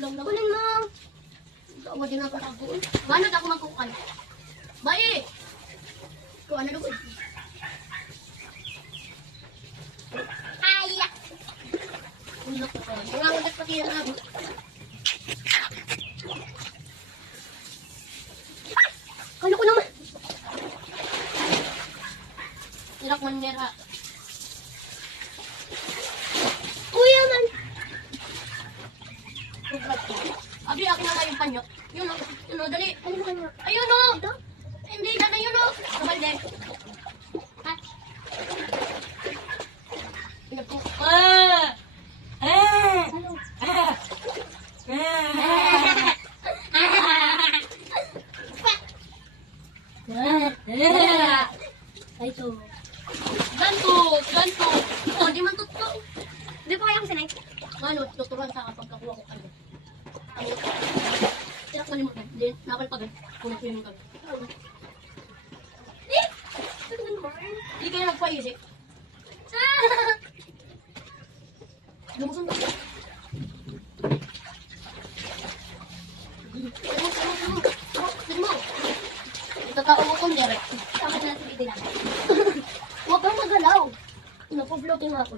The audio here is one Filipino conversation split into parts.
lang na. Kunin mo. Tawa din ako ako. Manod ako magkukan. Bae! Kuha na doon. Ay! Ulok ko. Mga ulit pati yan ako. Kalo ko naman. Irak man nera. Kuya man. Abi, akin na lang yung panyo. Yun o, dali. Ayun o. Hindi na yun o. Kabalde. Ha? Pinagpo. Ano? Ay, ito. Ganto. Oh, di man tutto. Di pa kaya ako sinay. Ano, tuturuan sa kapag kakuha ko kayo. Tiyak mo mo. Hindi, napalpagan. Kung nagpinong ka. Hindi kayo nagpaisip. Lumusan mo. Sige mo. Itatao mo kong direct. Tama na natin ito natin. Huwag kang magalaw. Napag-vlogging ako.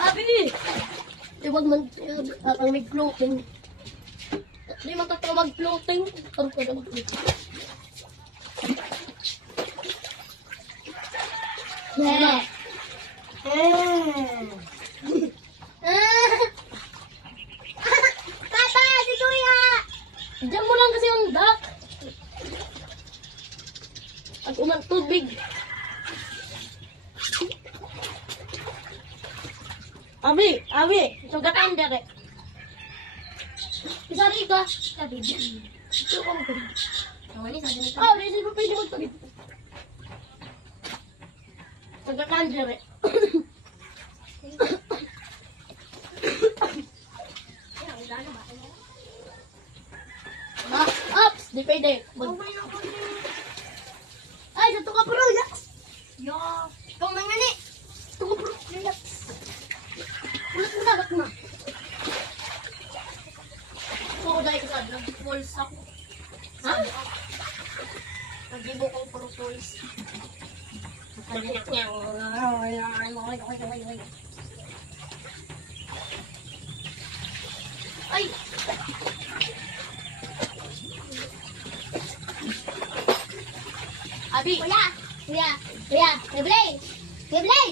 Abi! Huwag man ang mag-floating. Hindi magkatawa mag-floating. Karoon ka na mag-floating. Yeah! Papa! Si Kuya! Diyan mo lang kasi yung duck. At umang tubig. Abi! Sugatan dere. Isari ka. Sabi. Ito ko mo. Nawali sa dito. Ah, hindi mo pwede magpagit. Sugatan dere. Ops! Di pwede. Ay, dito ka bro. Relax. Yo. Ikaw man nga ni. Dito ka bro. Relax. Ulit mo dagat na. Oo, dahil ka nag-falls ako. Ha? Nag-ibo ko puro falls. Ay! Abi! Kuya! Kuya! Kuya! Kuya Blay!